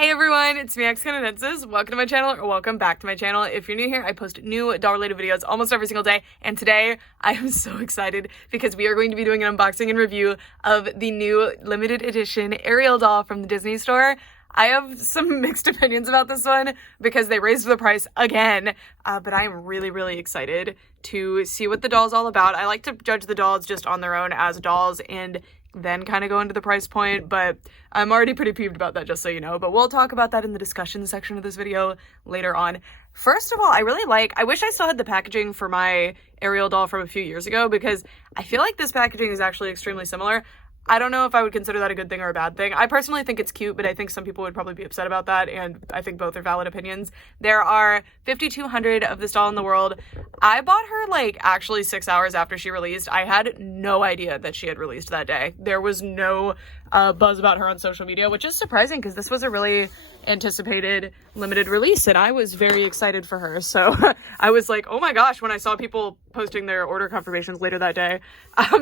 Hey everyone, it's me, X-Canadiensis. Welcome to my channel, or welcome back to my channel. If you're new here, I post new doll-related videos almost every single day, and today I am so excited because we are going to be doing an unboxing and review of the new limited edition Ariel doll from the Disney store. I have some mixed opinions about this one because they raised the price again, but I am really excited to see what the doll's all about. I like to judge the dolls just on their own as dolls and then kind of go into the price point, but I'm already pretty peeved about that, just so you know. But we'll talk about that in the discussion section of this video later on. First of all, I wish I still had the packaging for my Ariel doll from a few years ago, because I feel like this packaging is actually extremely similar. I don't know if I would consider that a good thing or a bad thing. I personally think it's cute, but I think some people would probably be upset about that, and I think both are valid opinions. There are 5,200 of this doll in the world. I bought her like actually 6 hours after she released. I had no idea that she had released that day. There was no buzz about her on social media, which is surprising because this was a really anticipated limited release and I was very excited for her. So I was like, oh my gosh, when I saw people posting their order confirmations later that day.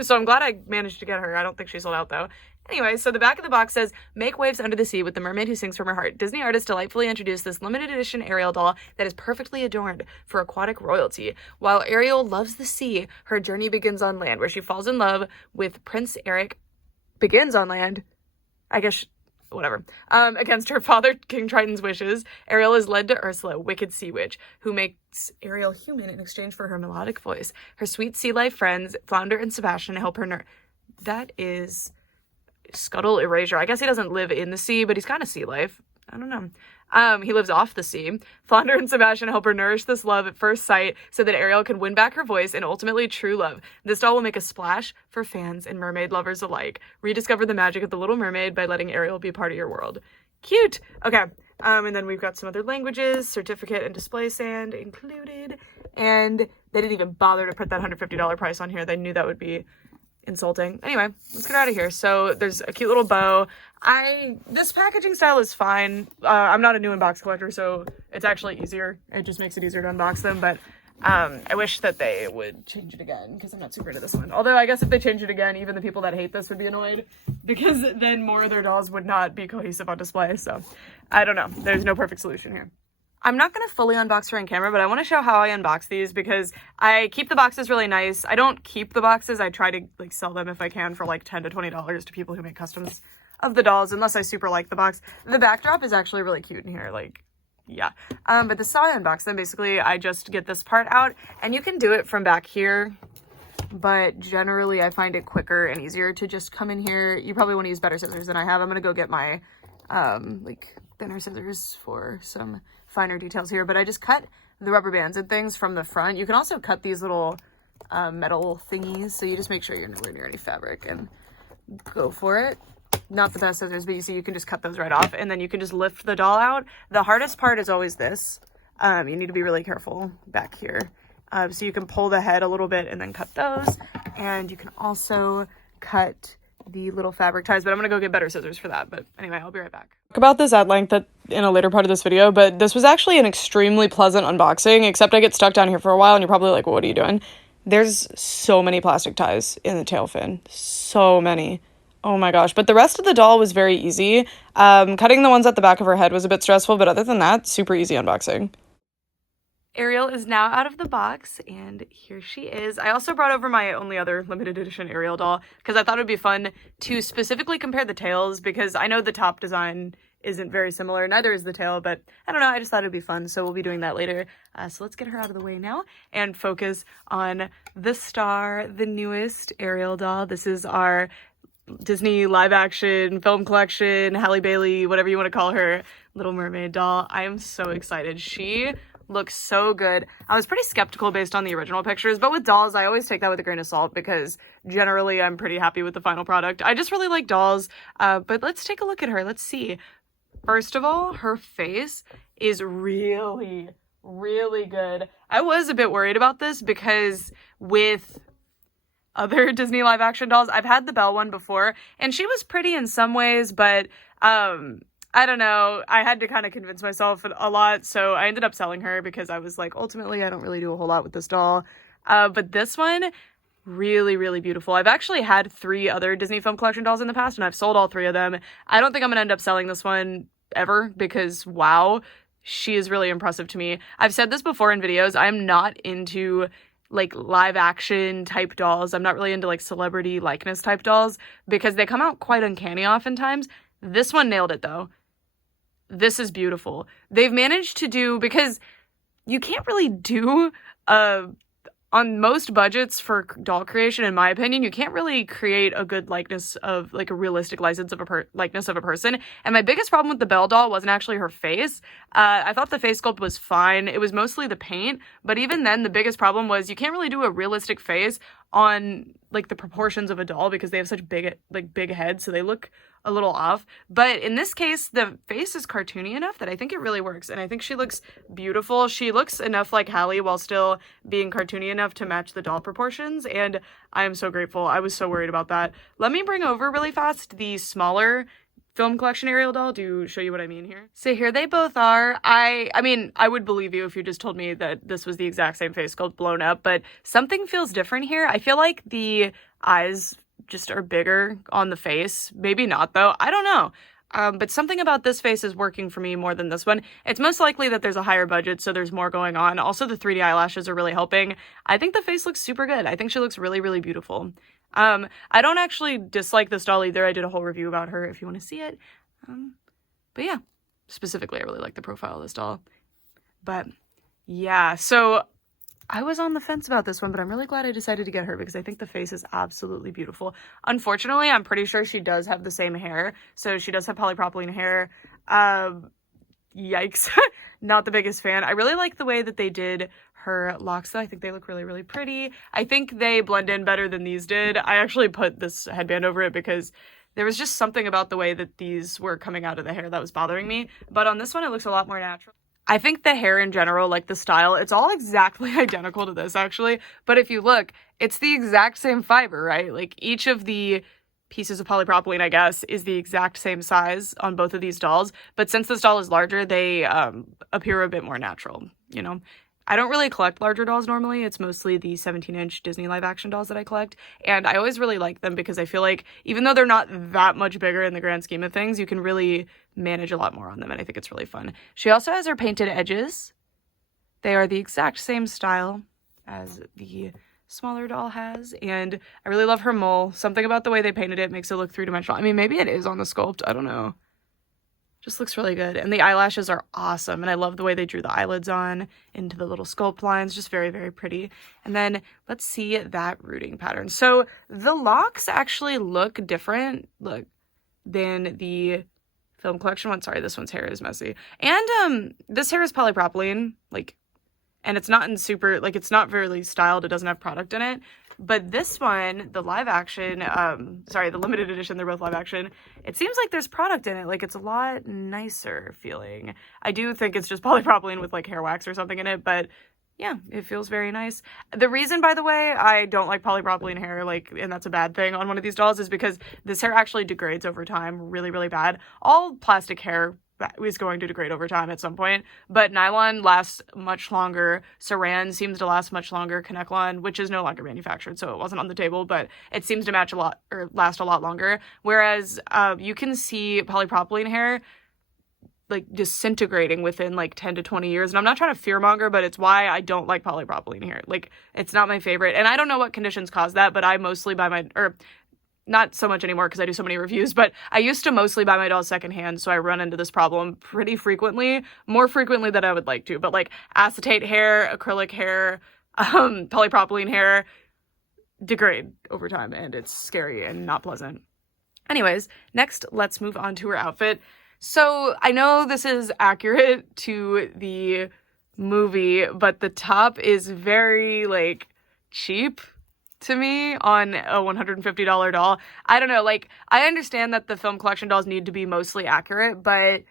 So I'm glad I managed to get her. I don't think she sold out though. Anyway, so the back of the box says, "Make waves under the sea with the mermaid who sings from her heart. Disney artists delightfully introduced this limited edition Ariel doll that is perfectly adorned for aquatic royalty. While Ariel loves the sea, her journey begins on land, where she falls in love with Prince Eric." Begins on land, I guess, whatever. Against her father, King Triton's wishes, Ariel is led to Ursula, wicked sea witch, who makes Ariel human in exchange for her melodic voice. Her sweet sea life friends, Flounder and Sebastian, help her That is Scuttle Erasure. I guess he doesn't live in the sea, but he's kind of sea life. I don't know. He lives off the sea. Flounder and Sebastian help her nourish this love at first sight so that Ariel can win back her voice and ultimately true love. This doll will make a splash for fans and mermaid lovers alike. Rediscover the magic of the Little Mermaid by letting Ariel be part of your world. Cute! Okay, and then we've got some other languages, certificate and display sand included, and they didn't even bother to put that $150 price on here. They knew that would be insulting. Anyway, let's get out of here. So there's a cute little bow. This packaging style is fine. I'm not a new unbox collector, so it's actually easier. It just makes it easier to unbox them, but I wish that they would change it again because I'm not super into this one. Although I guess if they change it again, even the people that hate this would be annoyed because then more of their dolls would not be cohesive on display. So I don't know. There's no perfect solution here. I'm not going to fully unbox her on camera, but I want to show how I unbox these because I keep the boxes really nice. I don't keep the boxes. I try to like sell them if I can for like $10 to $20 to people who make customs of the dolls, unless I super like the box. The backdrop is actually really cute in here. Like, yeah. But this is how I unbox them. Basically, I just get this part out and you can do it from back here, but generally I find it quicker and easier to just come in here. You probably want to use better scissors than I have. I'm going to go get my like thinner scissors for some finer details here, but I just cut the rubber bands and things from the front. You can also cut these little metal thingies, so you just make sure you're nowhere near any fabric and go for it. Not the best scissors, but you see you can just cut those right off, and then you can just lift the doll out. The hardest part is always this. You need to be really careful back here. So you can pull the head a little bit and then cut those, and you can also cut the little fabric ties, but I'm gonna go get better scissors for that. But anyway, I'll be right back. Talk about this at length in a later part of this video, but this was actually an extremely pleasant unboxing, except I get stuck down here for a while and you're probably like, well, what are you doing? There's so many plastic ties in the tail fin. So many. Oh my gosh. But the rest of the doll was very easy. Cutting the ones at the back of her head was a bit stressful, but other than that, super easy unboxing. Ariel is now out of the box, and here she is. I also brought over my only other limited edition Ariel doll because I thought it'd be fun to specifically compare the tails, because I know the top design isn't very similar, neither is the tail, but I don't know, I just thought it'd be fun, so we'll be doing that later. So let's get her out of the way now and focus on the star, the newest Ariel doll. This is our Disney live action film collection, Halle Bailey, whatever you want to call her, Little Mermaid doll. I am so excited. She looks so good. I was pretty skeptical based on the original pictures, but with dolls, I always take that with a grain of salt because generally I'm pretty happy with the final product. I just really like dolls, but let's take a look at her. Let's see. First of all, her face is really good. I was a bit worried about this because with other Disney live action dolls, I've had the Belle one before, and she was pretty in some ways, but I don't know, I had to kind of convince myself a lot, so I ended up selling her because I was like, ultimately, I don't really do a whole lot with this doll. But this one, really beautiful. I've actually had 3 other Disney Film Collection dolls in the past, and I've sold all 3 of them. I don't think I'm going to end up selling this one ever, because wow, she is really impressive to me. I've said this before in videos, I'm not into like live action type dolls. I'm not really into like celebrity likeness type dolls because they come out quite uncanny oftentimes. This one nailed it though. This is beautiful. They've managed to do, because you can't really do on most budgets for doll creation, in my opinion, you can't really create a good likeness of, like, a realistic likeness of a person. And my biggest problem with the Belle doll wasn't actually her face. I thought the face sculpt was fine. It was mostly the paint, but even then, the biggest problem was you can't really do a realistic face on, like, the proportions of a doll because they have such big heads, so they look a little off. But in this case, the face is cartoony enough that I think it really works, and I think she looks beautiful. She looks enough like Hallie while still being cartoony enough to match the doll proportions, and I am so grateful. I was so worried about that. Let me bring over really fast the smaller film collection Ariel doll to show you what I mean here. So here they both are. I mean, I would believe you if you just told me that this was the exact same face sculpt blown up, but something feels different here. I feel like the eyes just are bigger on the face. Maybe not though. I don't know. But something about this face is working for me more than this one. It's most likely that there's a higher budget, so there's more going on. Also, the 3D eyelashes are really helping. I think the face looks super good. I think she looks really, really beautiful. I don't actually dislike this doll either. I did a whole review about her if you want to see it. But yeah, specifically, I really like the profile of this doll. But yeah, so I was on the fence about this one, but I'm really glad I decided to get her because I think the face is absolutely beautiful. Unfortunately, I'm pretty sure she does have the same hair. So she does have polypropylene hair. Yikes. Not the biggest fan. I really like the way that they did her locks though. I think they look really, really pretty. I think they blend in better than these did. I actually put this headband over it because there was just something about the way that these were coming out of the hair that was bothering me. But on this one, it looks a lot more natural. I think the hair in general, like the style, it's all exactly identical to this actually. But if you look, it's the exact same fiber, right? Like each of the pieces of polypropylene, I guess, is the exact same size on both of these dolls. But since this doll is larger, they appear a bit more natural, you know? I don't really collect larger dolls normally. It's mostly the 17-inch Disney live action dolls that I collect. And I always really like them because I feel like even though they're not that much bigger in the grand scheme of things, you can really manage a lot more on them. And I think it's really fun. She also has her painted edges. They are the exact same style as the smaller doll has. And I really love her mole. Something about the way they painted it makes it look three-dimensional. I mean, maybe it is on the sculpt. I don't know. Just looks really good. And the eyelashes are awesome. And I love the way they drew the eyelids on into the little sculpt lines. Just very, very pretty. And then let's see that rooting pattern. So the locks actually look different than the film collection one. Sorry, this one's hair is messy. And this hair is polypropylene, and it's not in super, it's not very styled. It doesn't have product in it. But this one, the live action, the limited edition, they're both live action. It seems like there's product in it. It's a lot nicer feeling. I do think it's just polypropylene with hair wax or something in it, but yeah, it feels very nice. The reason, by the way, I don't like polypropylene hair, and that's a bad thing on one of these dolls, is because this hair actually degrades over time really, really bad. All plastic hair is going to degrade over time at some point, but nylon lasts much longer. Saran seems to last much longer. Kanekalon, which is no longer manufactured, so it wasn't on the table, but it seems to last a lot longer. Whereas you can see polypropylene hair disintegrating within 10 to 20 years. And I'm not trying to fearmonger, but it's why I don't like polypropylene hair. It's not my favorite. And I don't know what conditions cause that, but I mostly buy not so much anymore because I do so many reviews, but I used to mostly buy my dolls secondhand, so I run into this problem pretty frequently, more frequently than I would like to. But acetate hair, acrylic hair, polypropylene hair degrade over time, and it's scary and not pleasant. Anyways, next, let's move on to her outfit. So I know this is accurate to the movie, but the top is very cheap to me on a $150 doll. I don't know, I understand that the film collection dolls need to be mostly accurate, but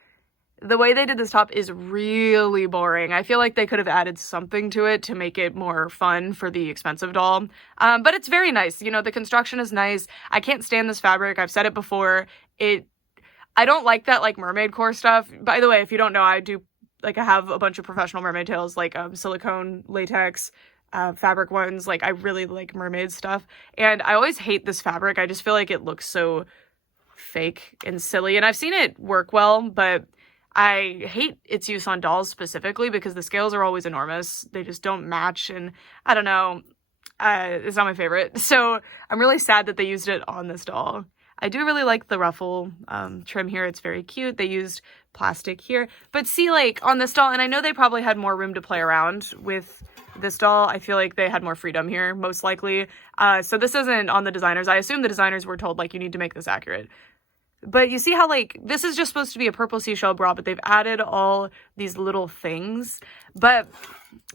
the way they did this top is really boring. I feel like they could have added something to it to make it more fun for the expensive doll. But it's very nice. You know, the construction is nice. I can't stand this fabric. I've said it before. I don't like that mermaid core stuff. By the way, if you don't know, I do I have a bunch of professional mermaid tails, silicone, latex, fabric ones. I really like mermaid stuff, and I always hate this fabric. I just feel like it looks so fake and silly, and I've seen it work well, but I hate its use on dolls specifically because the scales are always enormous. They just don't match, and I don't know. It's not my favorite. So I'm really sad that they used it on this doll. I do really like the ruffle trim here. It's very cute. They used plastic here. But see, like, on this doll, and I know they probably had more room to play around with this doll. I feel like they had more freedom here, most likely. So this isn't on the designers. I assume the designers were told, like, you need to make this accurate. But you see how, like, this is just supposed to be a purple seashell bra, but they've added all these little things. But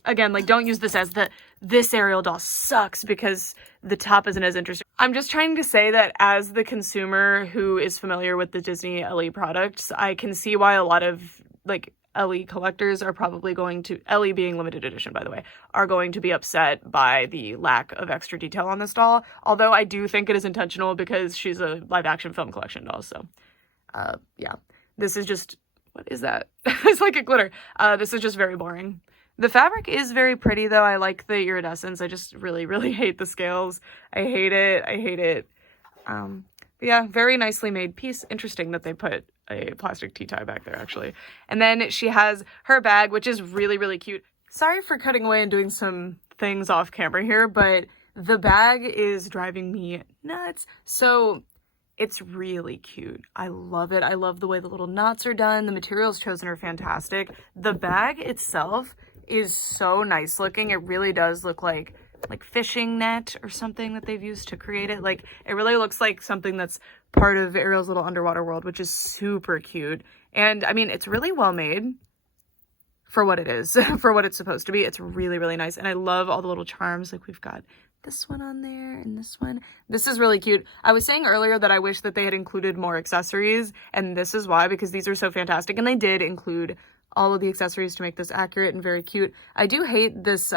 again, like, don't use this as this Ariel doll sucks because the top isn't as interesting. I'm just trying to say that as the consumer who is familiar with the Disney LE products, I can see why a lot of, like, LE collectors are probably going to, LE being limited edition, by the way, are going to be upset by the lack of extra detail on this doll. Although I do think it is intentional because she's a live action film collection doll. So, yeah, this is just, what is that? It's like a glitter. This is just very boring. The fabric is very pretty though. I like the iridescence. I just really, really hate the scales. I hate it. I hate it. Yeah, very nicely made piece. Interesting that they put a plastic tea tie back there, actually. And then she has her bag, which is really, really cute. Sorry for cutting away and doing some things off camera here, but the bag is driving me nuts. So it's really cute. I love it. I love the way the little knots are done. The materials chosen are fantastic. The bag itself is so nice looking. It really does look like fishing net or something that they've used to create it. Like, it really looks like something that's part of Ariel's little underwater world, which is super cute. And I mean, it's really well made for what it is, for what it's supposed to be. It's really, really nice. And I love all the little charms. Like, we've got this one on there and this one. This is really cute. I was saying earlier that I wish that they had included more accessories, and this is why, because these are so fantastic. And they did include all of the accessories to make this accurate and very cute. I do hate this,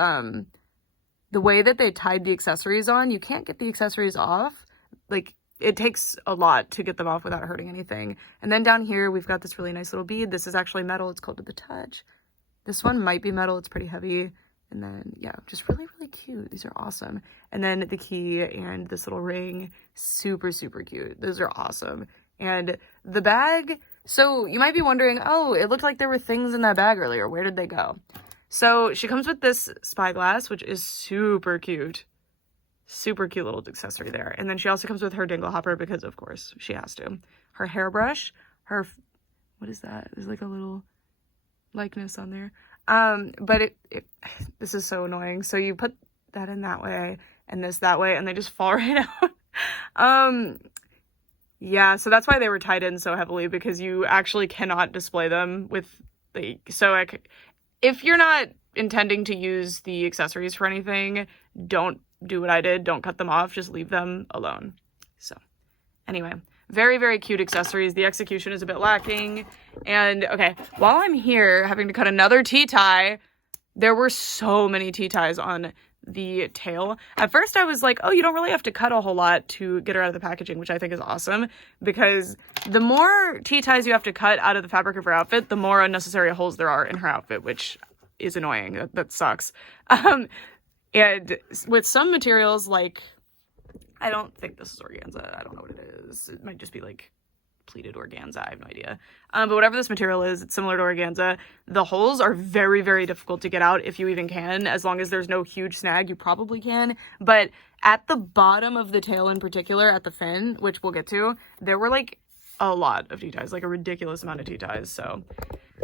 the way that they tied the accessories on. You can't get the accessories off. Like, it takes a lot to get them off without hurting anything. And then down here, we've got this really nice little bead. This is actually metal. It's called To the Touch. This one might be metal. It's pretty heavy. And then, yeah, just really, really cute. These are awesome. And then the key and this little ring, super, super cute. Those are awesome. And the bag, so you might be wondering, oh, it looked like there were things in that bag earlier. Where did they go? So she comes with this spyglass, which is super cute. Super cute little accessory there. And then she also comes with her dingle hopper because, of course, she has to. Her hairbrush, her, what is that? There's like a little likeness on there. But this is so annoying. So you put that in that way and this that way, and they just fall right out. Yeah, so that's why they were tied in so heavily, because you actually cannot display them with the, if you're not intending to use the accessories for anything, don't do what I did. Don't cut them off. Just leave them alone. So anyway, very, very cute accessories. The execution is a bit lacking. And okay, while I'm here having to cut another tea tie, there were so many tea ties on the tail. At first I was like, oh, you don't really have to cut a whole lot to get her out of the packaging, which I think is awesome, because the more tea ties you have to cut out of the fabric of her outfit, the more unnecessary holes there are in her outfit, which is annoying. That sucks. And with some materials, like, I don't think this is organza. I don't know what it is. It might just be like pleated organza. I have no idea. But whatever this material is, it's similar to organza. The holes are very, very difficult to get out, if you even can. As long as there's no huge snag, you probably can. But at the bottom of the tail in particular, at the fin, which we'll get to, there were like a lot of tea ties, like a ridiculous amount of tea ties. So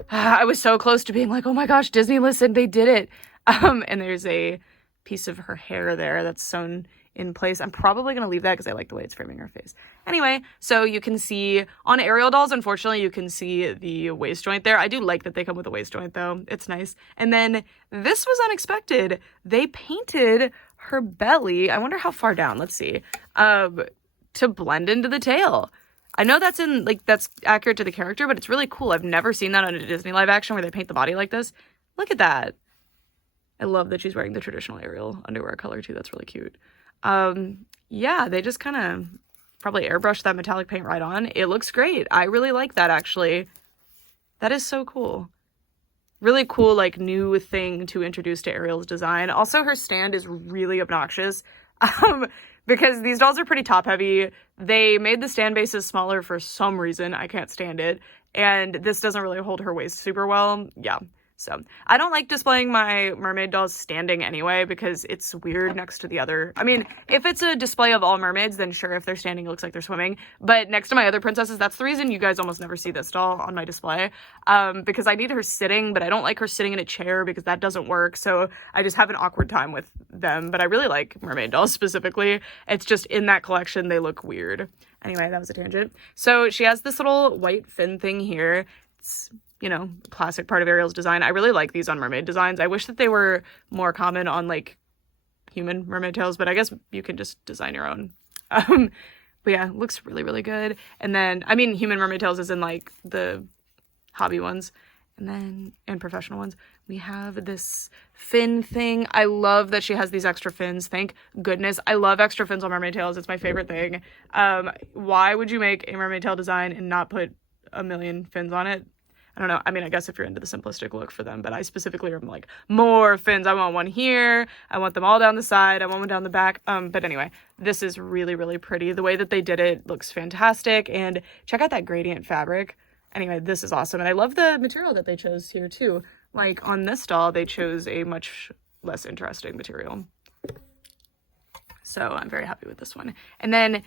I was so close to being like, oh my gosh, Disney, listen, they did it. And there's a piece of her hair there that's sewn in place. I'm probably going to leave that because I like the way it's framing her face. Anyway, so you can see on Ariel dolls, unfortunately, you can see the waist joint there. I do like that they come with a waist joint though. It's nice. And then this was unexpected. They painted her belly. I wonder how far down. Let's see. To blend into the tail. I know that's that's accurate to the character, but it's really cool. I've never seen that on a Disney live action where they paint the body like this. Look at that. I love that she's wearing the traditional Ariel underwear color too. That's really cute. Yeah, they just kind of probably airbrushed that metallic paint right on. It looks great. I really like that, actually. That is so cool. Really cool, like, new thing to introduce to Ariel's design. Also, her stand is really obnoxious. Because these dolls are pretty top heavy. They made the stand bases smaller for some reason. I can't stand it. and this doesn't really hold her waist super well. Yeah. So I don't like displaying my mermaid dolls standing anyway because it's weird next to the other. I mean, if it's a display of all mermaids, then sure, if they're standing, it looks like they're swimming. But next to my other princesses, that's the reason you guys almost never see this doll on my display. Because I need her sitting, but I don't like her sitting in a chair because that doesn't work. So I just have an awkward time with them. But I really like mermaid dolls specifically. It's just in that collection, they look weird. Anyway, that was a tangent. So she has this little white fin thing here. It's, you know, classic part of Ariel's design. I really like these on mermaid designs. I wish that they were more common on like human mermaid tails, but I guess you can just design your own. But yeah, looks really, really good. And then, I mean, human mermaid tails is in like the hobby ones, and then in professional ones. We have this fin thing. I love that she has these extra fins. Thank goodness. I love extra fins on mermaid tails. It's my favorite thing. Why would you make a mermaid tail design and not put a million fins on it? I don't know. I mean, I guess if you're into the simplistic look for them, but I specifically am like, more fins. I want one here. I want them all down the side. I want one down the back. But anyway, this is really, really pretty. The way that they did it looks fantastic. And check out that gradient fabric. Anyway, this is awesome. And I love the material that they chose here too. Like on this doll, they chose a much less interesting material. So I'm very happy with this one. And then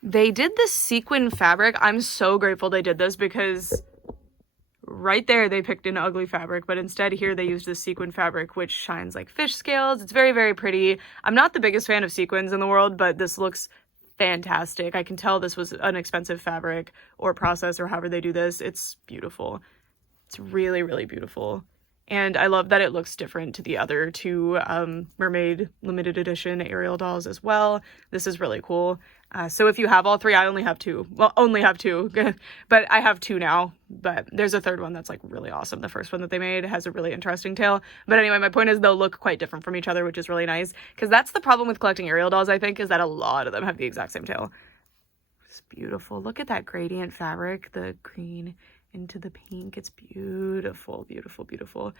they did this sequin fabric. I'm so grateful they did this because right there they picked an ugly fabric, but instead here they used this sequin fabric which shines like fish scales. It's very, very pretty. I'm not the biggest fan of sequins in the world, but this looks fantastic. I can tell this was an expensive fabric or process or however they do this. It's beautiful. It's really, really beautiful. And I love that it looks different to the other two Mermaid limited edition Ariel dolls as well. This is really cool. So if you have all three, I only have two. Well, only have two, but I have two now. But there's a third one that's like really awesome. The first one that they made has a really interesting tail. But anyway, my point is they'll look quite different from each other, which is really nice. Because that's the problem with collecting Ariel dolls, I think, is that a lot of them have the exact same tail. It's beautiful. Look at that gradient fabric, the green into the pink. It's beautiful, beautiful, beautiful.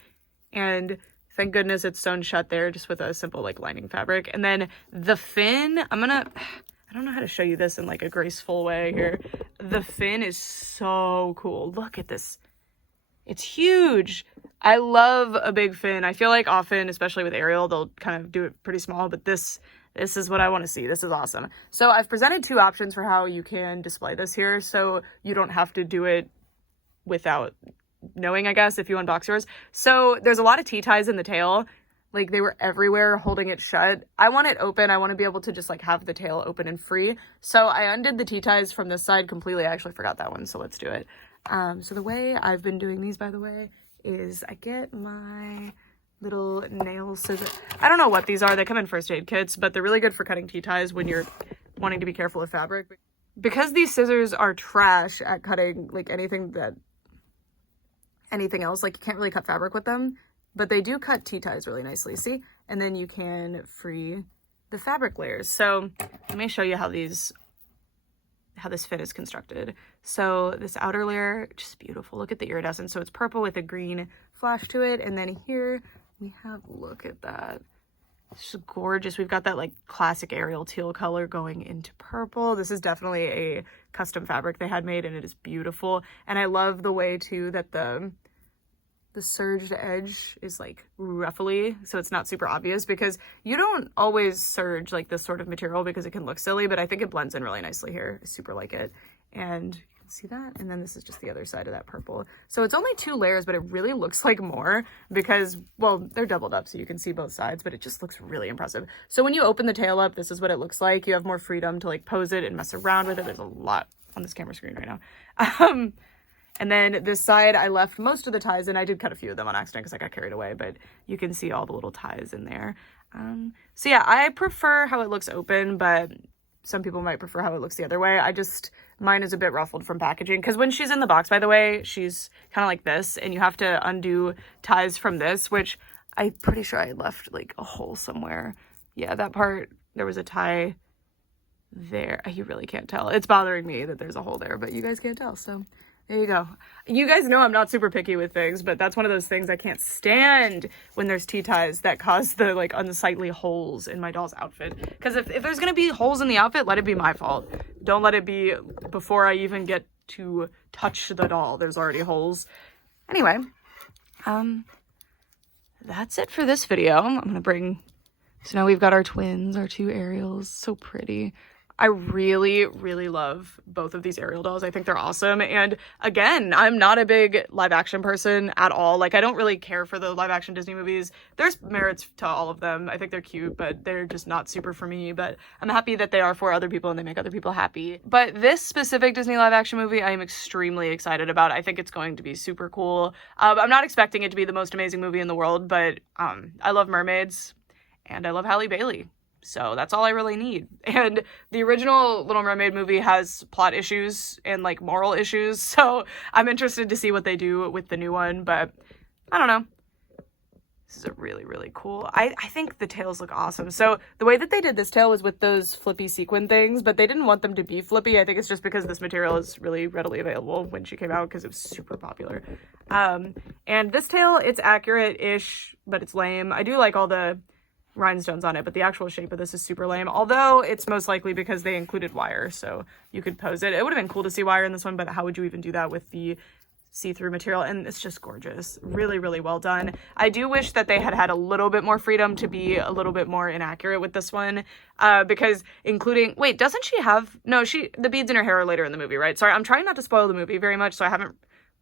And thank goodness it's sewn shut there just with a simple like lining fabric. And then the fin, I don't know how to show you this in like a graceful way here. The fin is so cool. Look at this. It's huge. I love a big fin. I feel like often, especially with Ariel, they'll kind of do it pretty small, but this is what I want to see. This is awesome. So I've presented two options for how you can display this here, so you don't have to do it without knowing, I guess, if you unbox yours. So there's a lot of T-ties in the tail. Like they were everywhere holding it shut. I want it open. I want to be able to just like have the tail open and free. So I undid the T-ties from this side completely. I actually forgot that one, so let's do it. So the way I've been doing these, by the way, is I get my little nail scissors. I don't know what these are. They come in first aid kits, but they're really good for cutting T-ties when you're wanting to be careful of fabric. Because these scissors are trash at cutting like anything else, like you can't really cut fabric with them, but they do cut T-ties really nicely, see? And then you can free the fabric layers. So let me show you how this fin is constructed. So this outer layer, just beautiful. Look at the iridescence. So it's purple with a green flash to it. And then here we have, look at that. It's just gorgeous. We've got that like classic Ariel teal color going into purple. This is definitely a custom fabric they had made, and it is beautiful. And I love the way too that the serged edge is like ruffly, so it's not super obvious, because you don't always serge like this sort of material because it can look silly, but I think it blends in really nicely here. I super like it. And you can see that. And then this is just the other side of that purple. So it's only 2 layers, but it really looks like more because, well, they're doubled up so you can see both sides, but it just looks really impressive. So when you open the tail up, this is what it looks like. You have more freedom to like pose it and mess around with it. There's a lot on this camera screen right now. And then this side, I left most of the ties in. I did cut a few of them on accident because I got carried away, but you can see all the little ties in there. So yeah, I prefer how it looks open, but some people might prefer how it looks the other way. Mine is a bit ruffled from packaging, because when she's in the box, by the way, she's kind of like this, and you have to undo ties from this, which I'm pretty sure I left like a hole somewhere. Yeah, that part, there was a tie there. You really can't tell. It's bothering me that there's a hole there, but you guys can't tell, so there you go. You guys know I'm not super picky with things, but that's one of those things I can't stand when there's T-ties that cause the like unsightly holes in my doll's outfit. Because if there's going to be holes in the outfit, let it be my fault. Don't let it be before I even get to touch the doll. There's already holes. Anyway, that's it for this video. I'm gonna bring, so now we've got our twins, our two Ariels, so pretty. I really, really love both of these Ariel dolls. I think they're awesome. And again, I'm not a big live action person at all. Like, I don't really care for the live action Disney movies. There's merits to all of them. I think they're cute, but they're just not super for me. But I'm happy that they are for other people and they make other people happy. But this specific Disney live action movie, I am extremely excited about. I think it's going to be super cool. I'm not expecting it to be the most amazing movie in the world, but I love mermaids and I love Halle Bailey. So that's all I really need. And the original Little Mermaid movie has plot issues and like moral issues. So I'm interested to see what they do with the new one, but I don't know. This is a really, really cool. I think the tails look awesome. So the way that they did this tail was with those flippy sequin things, but they didn't want them to be flippy. I think it's just because this material is really readily available when she came out because it was super popular. And this tail, it's accurate-ish, but it's lame. I do like all the rhinestones on it, but the actual shape of this is super lame, although it's most likely because they included wire, so you could pose it. It would have been cool to see wire in this one, but how would you even do that with the see-through material? And it's just gorgeous. Really, really well done. I do wish that they had had a little bit more freedom to be a little bit more inaccurate with this one, because including, wait, doesn't she have, no, the beads in her hair are later in the movie, right? Sorry, I'm trying not to spoil the movie very much, so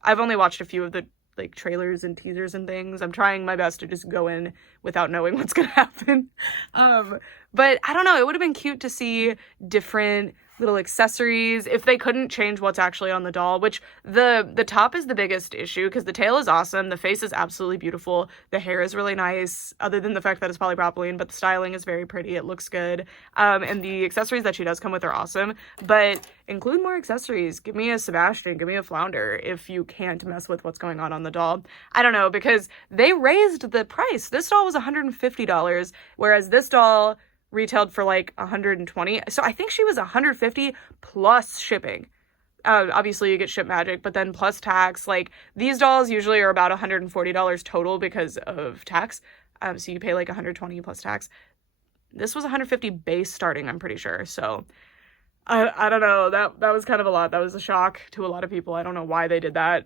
I've only watched a few of the like trailers and teasers and things. I'm trying my best to just go in without knowing what's gonna happen. But I don't know, it would have been cute to see different little accessories if they couldn't change what's actually on the doll, which the top is the biggest issue because the tail is awesome, the face is absolutely beautiful, the hair is really nice other than the fact that it's polypropylene, but the styling is very pretty, it looks good, and the accessories that she does come with are awesome, but include more accessories. Give me a Sebastian, give me a Flounder if you can't mess with what's going on the doll. I don't know, because they raised the price. This doll was $150, whereas this doll retailed for like $120. So I think she was $150 plus shipping. Obviously you get ship magic, but then plus tax. Like, these dolls usually are about $140 total because of tax. So you pay like $120 plus tax. This was $150 base starting, I'm pretty sure. So I don't know. That was kind of a lot. That was a shock to a lot of people. I don't know why they did that.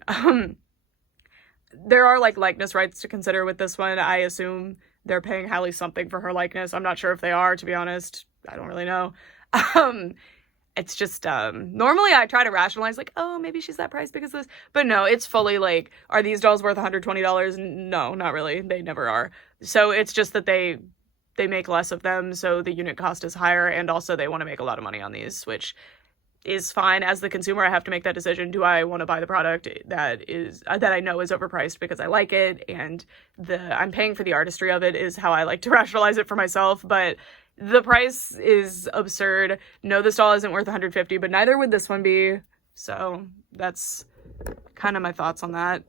There are like likeness rights to consider with this one. I assume they're paying Halle something for her likeness. I'm not sure if they are, to be honest. I don't really know. It's just, normally I try to rationalize like, oh, maybe she's that price because of this. But no, it's fully like, are these dolls worth $120? No, not really. They never are. So it's just that they make less of them, so the unit cost is higher, and also they want to make a lot of money on these, which is fine. As the consumer, I have to make that decision. Do I want to buy the product that I know is overpriced because I like it, and I'm paying for the artistry of it is how I like to rationalize it for myself, but the price is absurd. No, this doll isn't worth $150, but neither would this one be, so that's kind of my thoughts on that.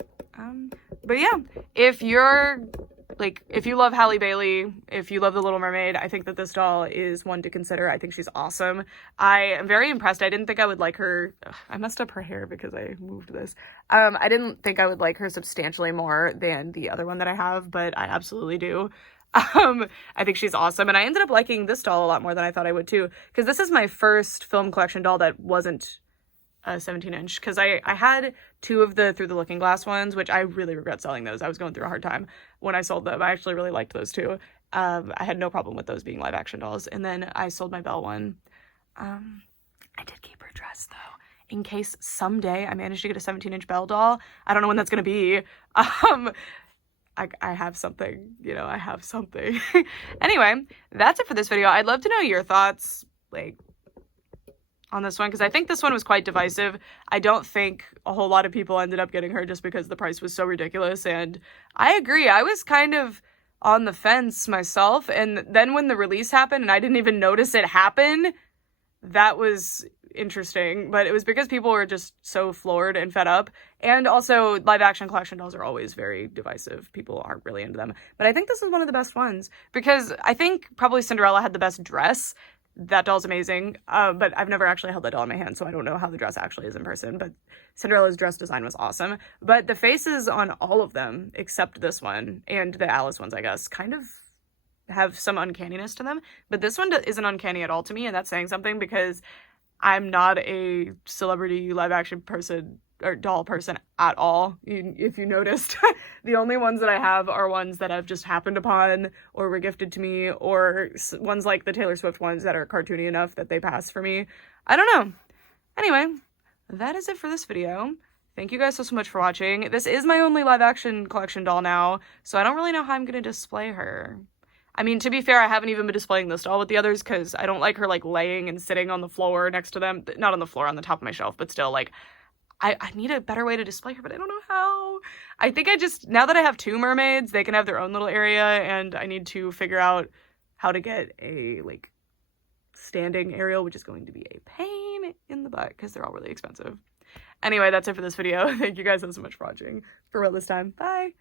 But yeah, if you love Halle Bailey, if you love The Little Mermaid, I think that this doll is one to consider. I think she's awesome. I am very impressed. I didn't think I would like her. I messed up her hair because I moved this. I didn't think I would like her substantially more than the other one that I have, but I absolutely do. I think she's awesome, and I ended up liking this doll a lot more than I thought I would too, because this is my first film collection doll that wasn't a 17-inch, because I had two of the Through the Looking Glass ones, which I really regret selling those. I was going through a hard time when I sold them. I actually really liked those too. I had no problem with those being live action dolls. And then I sold my Belle one. I did keep her dress though, in case someday I manage to get a 17-inch Belle doll. I don't know when that's gonna be. I have something, I have something. Anyway, that's it for this video. I'd love to know your thoughts, like, on this one, because I think this one was quite divisive. I don't think a whole lot of people ended up getting her just because the price was so ridiculous, and I agree. I was kind of on the fence myself, and then when the release happened and I didn't even notice it happen, that was interesting, but it was because people were just so floored and fed up. And also, live action collection dolls are always very divisive. People aren't really into them, but I think this is one of the best ones, because I think probably Cinderella had the best dress. That doll's amazing, but I've never actually held that doll in my hand, so I don't know how the dress actually is in person, but Cinderella's dress design was awesome. But the faces on all of them, except this one, and the Alice ones, I guess, kind of have some uncanniness to them, but this one isn't uncanny at all to me, and that's saying something, because I'm not a celebrity live action person or doll person at all. If you noticed, the only ones that I have are ones that I've just happened upon or were gifted to me, or ones like the Taylor Swift ones that are cartoony enough that they pass for me. I don't know. Anyway, that is it for this video. Thank you guys so much for watching. This is my only live action collection doll now, so I don't really know how I'm gonna display her. I mean, to be fair, I haven't even been displaying this doll with the others because I don't like her, like, laying and sitting on the floor next to them. Not on the floor, on the top of my shelf, but still, like, I need a better way to display her, but I don't know how. I think now that I have 2 mermaids, they can have their own little area, and I need to figure out how to get a, like, standing Ariel, which is going to be a pain in the butt because they're all really expensive. Anyway, that's it for this video. Thank you guys so much for watching. For real this time. Bye!